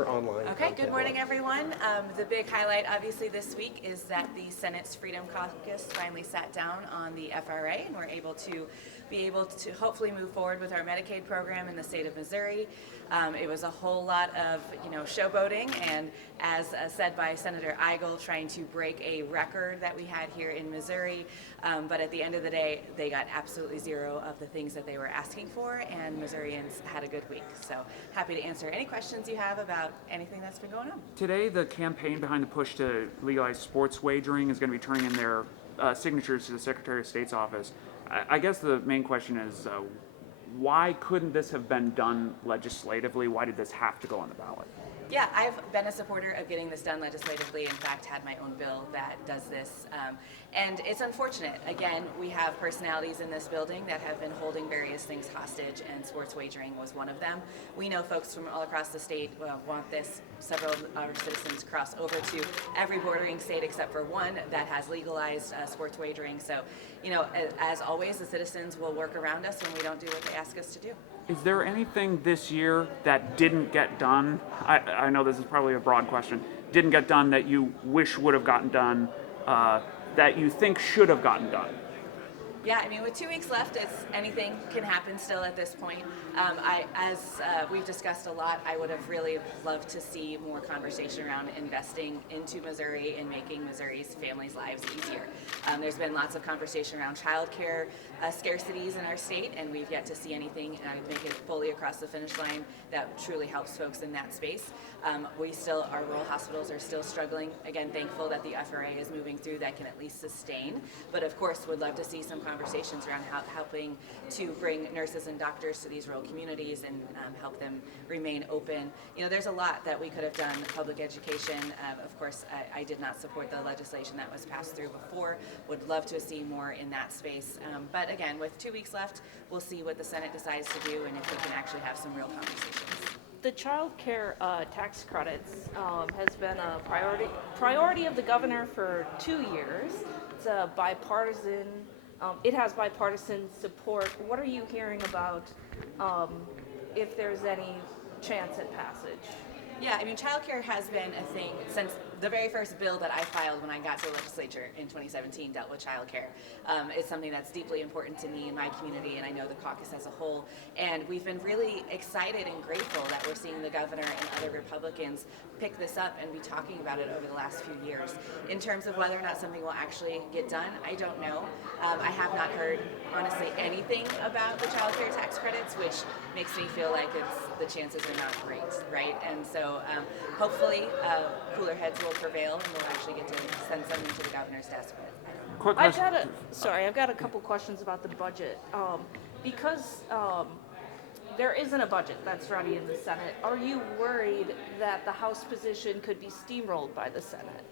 for online Okay, content. good morning, everyone. The big highlight, obviously, this week is that the Senate's Freedom Caucus finally sat down on the FRA, and we're able to hopefully move forward with our Medicaid program in the state of Missouri. It was a whole lot of, showboating, and as said by Senator Eigel, trying to break a record that we had here in Missouri. But at the end of the day, they got absolutely zero of the things that they were asking for, and Missourians had a good week. So happy to answer any questions you have about anything that's been going on. Today, the campaign behind the push to legalize sports wagering is going to be turning in their signatures to the Secretary of State's office. I guess the main question is, why couldn't this have been done legislatively? Why did this have to go on the ballot? Yeah, I've been a supporter of getting this done legislatively. In fact, had my own bill that does this. And it's unfortunate. Again, we have personalities in this building that have been holding various things hostage, and sports wagering was one of them. We know folks from all across the state want this. Several of our citizens cross over to every bordering state except for one that has legalized sports wagering. So, as always, the citizens will work around us when we don't do what they ask us to do. Is there anything this year that didn't get done? I know this is probably a broad question. Didn't get done that you wish would have gotten done, that you think should have gotten done? Yeah, with 2 weeks left, anything can happen still at this point. As we've discussed a lot, I would have really loved to see more conversation around investing into Missouri and making Missouri's families' lives easier. There's been lots of conversation around childcare scarcities in our state, and we've yet to see anything make it fully across the finish line that truly helps folks in that space. Our rural hospitals are still struggling. Again, thankful that the FRA is moving through that can at least sustain, but of course would love to see some conversations around helping to bring nurses and doctors to these rural communities and help them remain open. There's a lot that we could have done. Public education, of course, I did not support the legislation that was passed through before. Would love to see more in that space. But again, with 2 weeks left, we'll see what the Senate decides to do and if we can actually have some real conversations. The child care tax credits has been a priority of the governor for 2 years. It's a bipartisan. It has bipartisan support. What are you hearing about if there's any chance at passage? Yeah, childcare has been a thing since the very first bill that I filed when I got to the legislature in 2017 dealt with childcare. It's something that's deeply important to me and my community, and I know the caucus as a whole. And we've been really excited and grateful that we're seeing the governor and other Republicans pick this up and be talking about it over the last few years. In terms of whether or not something will actually get done, I don't know. I have not heard, honestly, anything about the childcare tax credits, which makes me feel like the chances are not great, right? And so hopefully cooler heads will prevail and we'll actually get to send something to the governor's desk. But I don't know. I've got a couple questions about the budget. Because there isn't a budget that's ready in the Senate, are you worried that the House position could be steamrolled by the Senate?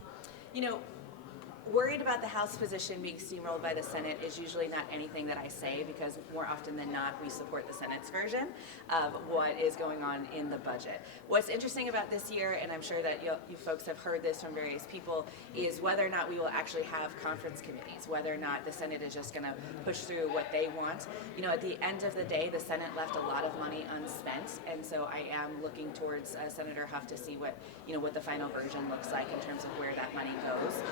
Worried about the House position being steamrolled by the Senate is usually not anything that I say, because more often than not we support the Senate's version of what is going on in the budget. What's interesting about this year, and I'm sure that you folks have heard this from various people, is whether or not we will actually have conference committees, whether or not the Senate is just going to push through what they want. At the end of the day, the Senate left a lot of money unspent, and so I am looking towards Senator Huff to see what the final version looks like in terms of where that money goes.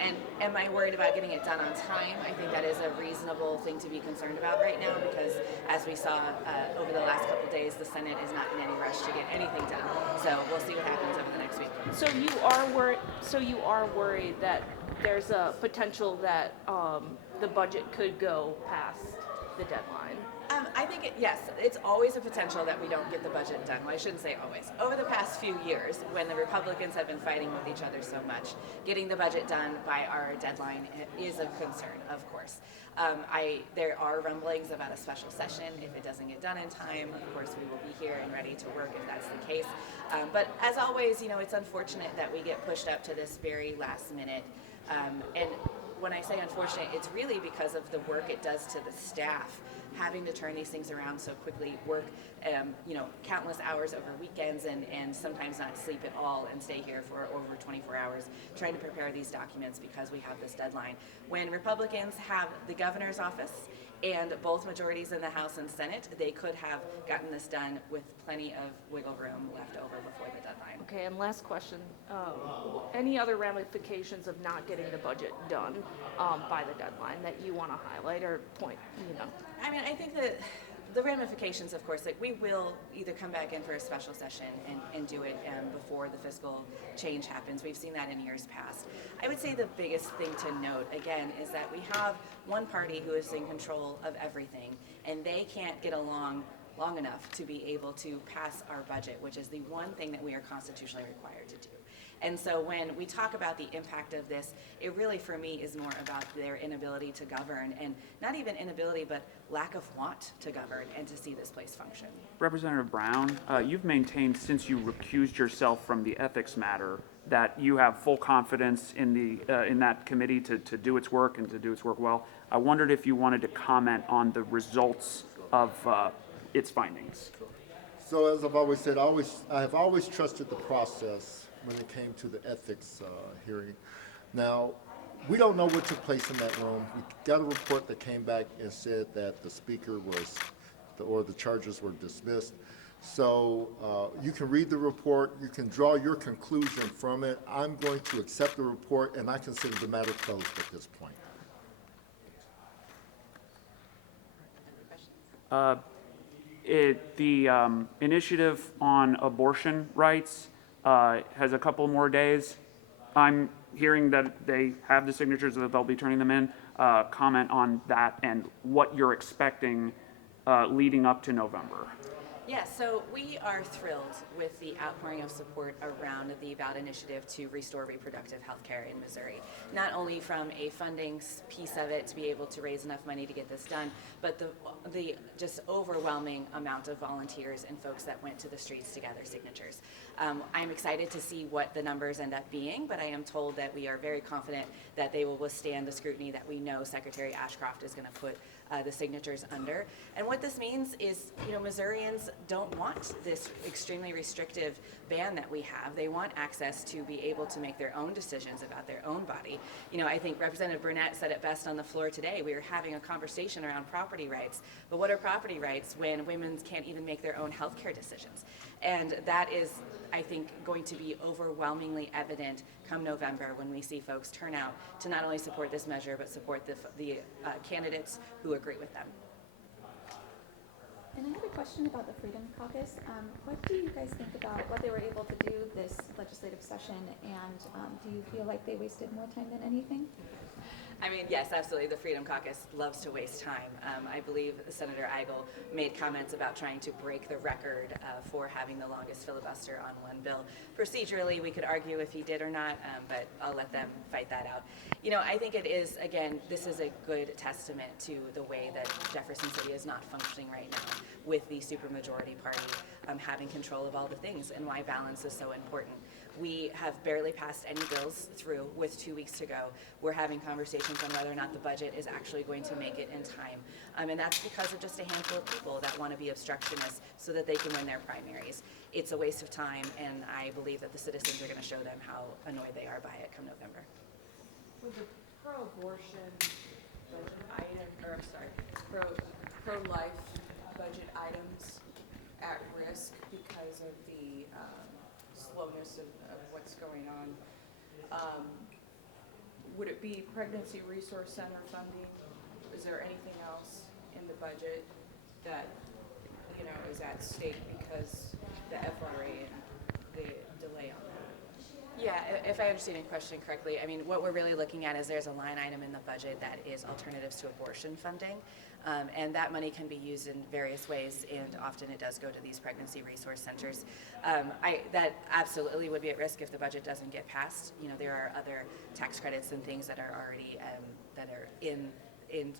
And am I worried about getting it done on time? I think that is a reasonable thing to be concerned about right now, because as we saw over the last couple of days, the Senate is not in any rush to get anything done. So we'll see what happens over the next week. So you are worried that there's a potential that the budget could go past the deadline? I think, yes, it's always a potential that we don't get the budget done. Well, I shouldn't say always. Over the past few years, when the Republicans have been fighting with each other so much, getting the budget done by our deadline is a concern, of course. There are rumblings about a special session. If it doesn't get done in time, of course, we will be here and ready to work if that's the case. But as always, it's unfortunate that we get pushed up to this very last minute. And when I say unfortunate, it's really because of the work it does to the staff, having to turn these things around so quickly, work countless hours over weekends and sometimes not sleep at all and stay here for over 24 hours trying to prepare these documents because we have this deadline. When Republicans have the governor's office and both majorities in the House and Senate, they could have gotten this done with plenty of wiggle room left over before the deadline. Okay, and last question. Any other ramifications of not getting the budget done by the deadline that you want to highlight or point, I mean, I think that the ramifications, of course, like we will either come back in for a special session and do it before the fiscal change happens. We've seen that in years past. I would say the biggest thing to note, again, is that we have one party who is in control of everything, and they can't get along long enough to be able to pass our budget, which is the one thing that we are constitutionally required to do. And so when we talk about the impact of this, it really for me is more about their inability to govern, and not even inability, but lack of want to govern and to see this place function. Representative Brown, you've maintained since you recused yourself from the ethics matter that you have full confidence in that committee to do its work and to do its work well. I wondered if you wanted to comment on the results of its findings. So as I've always said, I have always trusted the process when it came to the ethics hearing. Now, we don't know what took place in that room. We got a report that came back and said that the speaker or the charges were dismissed. So you can read the report, you can draw your conclusion from it. I'm going to accept the report, and I consider the matter closed at this point. The initiative on abortion rights has a couple more days. I'm hearing that they have the signatures, that they'll be turning them in. Comment on that and what you're expecting leading up to November. Yes, so we are thrilled with the outpouring of support around the ballot initiative to restore reproductive health care in Missouri. Not only from a funding piece of it to be able to raise enough money to get this done, but the just overwhelming amount of volunteers and folks that went to the streets to gather signatures. I'm excited to see what the numbers end up being, but I am told that we are very confident that they will withstand the scrutiny that we know Secretary Ashcroft is going to put the signatures under. And what this means is, Missourians don't want this extremely restrictive ban that we have. They want access to be able to make their own decisions about their own body. I think Representative Burnett said it best on the floor today. We were having a conversation around property rights, but what are property rights when women can't even make their own health care decisions? And that is, I think, going to be overwhelmingly evident come November when we see folks turn out to not only support this measure, but support the candidates who agree with them. And I have a question about the Freedom Caucus. What do you guys think about what they were able to do this legislative session, and do you feel like they wasted more time than anything? I mean, yes, absolutely. The Freedom Caucus loves to waste time. I believe Senator Eigel made comments about trying to break the record for having the longest filibuster on one bill. Procedurally, we could argue if he did or not, but I'll let them fight that out. I think it is, again, this is a good testament to the way that Jefferson City is not functioning right now with the supermajority party having control of all the things, and why balance is so important. We have barely passed any bills through with 2 weeks to go. We're having conversations on whether or not the budget is actually going to make it in time. And that's because of just a handful of people that want to be obstructionists so that they can win their primaries. It's a waste of time, and I believe that the citizens are going to show them how annoyed they are by it come November. With the pro-abortion budget item, pro-life budget items at risk because of the slowness of what's going on, would it be Pregnancy Resource Center funding? Is there anything else in the budget that is at stake because the FRA and the delay on that? Yeah, if I understand your question correctly, I mean, what we're really looking at is there's a line item in the budget that is alternatives to abortion funding, and that money can be used in various ways, and often it does go to these pregnancy resource centers. That absolutely would be at risk if the budget doesn't get passed. There are other tax credits and things that are already that are in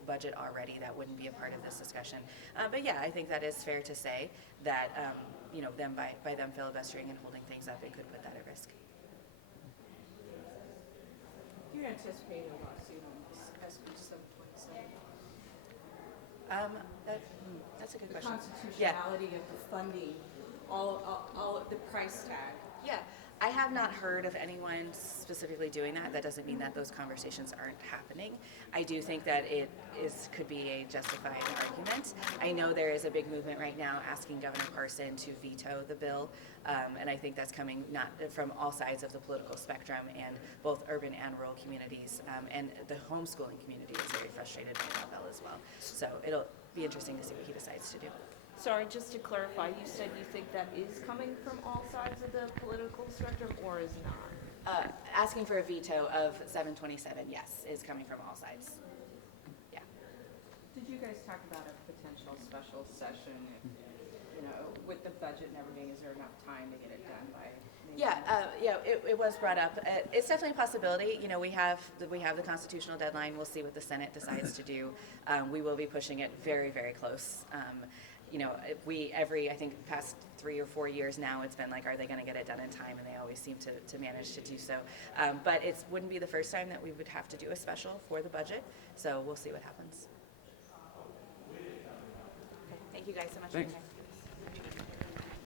budget already that wouldn't be a part of this discussion. But yeah, I think that is fair to say that them by them filibustering and holding things up, it could put that at risk. Do you anticipate a lawsuit on this SB 727? That's a good The question. constitutionality of the funding, all of the price tag. Yeah, I have not heard of anyone specifically doing that. That doesn't mean that those conversations aren't happening. I do think that could be a justified argument. I know there is a big movement right now asking Governor Parson to veto the bill, and I think that's coming not from all sides of the political spectrum, and both urban and rural communities, and the homeschooling community is very frustrated by Avail as well. So it'll be interesting to see what he decides to do. Sorry, just to clarify, you said you think that is coming from all sides of the political spectrum, or is not? Asking for a veto of 727, yes, is coming from all sides. Yeah. Did you guys talk about a potential special session, with the budget and everything, is there enough time to get it done by? Yeah, it was brought up. It's definitely a possibility. We have the constitutional deadline. We'll see what the Senate decides to do. We will be pushing it very, very close. I think past 3 or 4 years now, it's been like, are they going to get it done in time? And they always seem to manage to do so. But it wouldn't be the first time that we would have to do a special for the budget. So we'll see what happens. Okay, thank you guys so much for your Thanks. time.